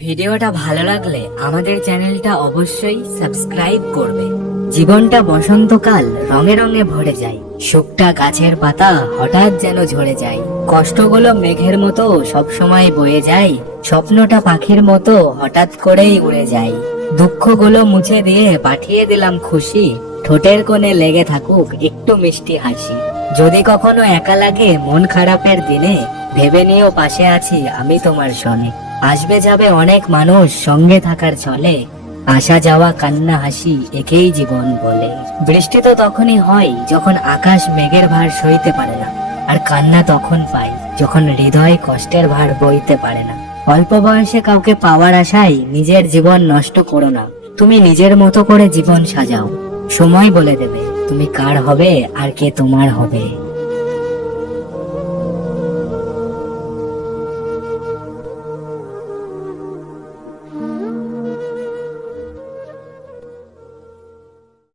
ভিডিওটা ভালো লাগলে আমাদের চ্যানেলটা অবশ্যই সাবস্ক্রাইব করবে। জীবনটা বসন্তকাল রঙে রঙে ভরে যায়, শুকটা গাছের পাতা হঠাৎ যেন ঝরে যায়, কষ্টগুলো মেঘের মতো সবসময় বয়ে যায়, স্বপ্নটা পাখির মতো হঠাৎ করেই উড়ে যায়। দুঃখগুলো মুছে দিয়ে পাঠিয়ে দিলাম খুশি, ঠোঁটের কোণে লেগে থাকুক একটু মিষ্টি হাসি। যদি কখনো একা লাগে মন খারাপের দিনে, ভেবে নিও পাশে আছি আমি তোমার সনে। আসবে যাবে অনেক মানুষ সঙ্গে থাকার ছলে, আসা যাওয়া কান্না হাসি একেই জীবন বলে। বৃষ্টি তো তখনই হয় যখন আকাশ মেঘের ভার সইতে পারে না, আর কান্না তখন পাই যখন হৃদয় কষ্টের ভার বইতে পারে না। অল্প বয়সে কাউকে পাওয়ার আশায় নিজের জীবন নষ্ট করো না, তুমি নিজের মতো করে জীবন সাজাও। সময় বলে দেবে তুমি কার হবে আর কে তোমার হবে।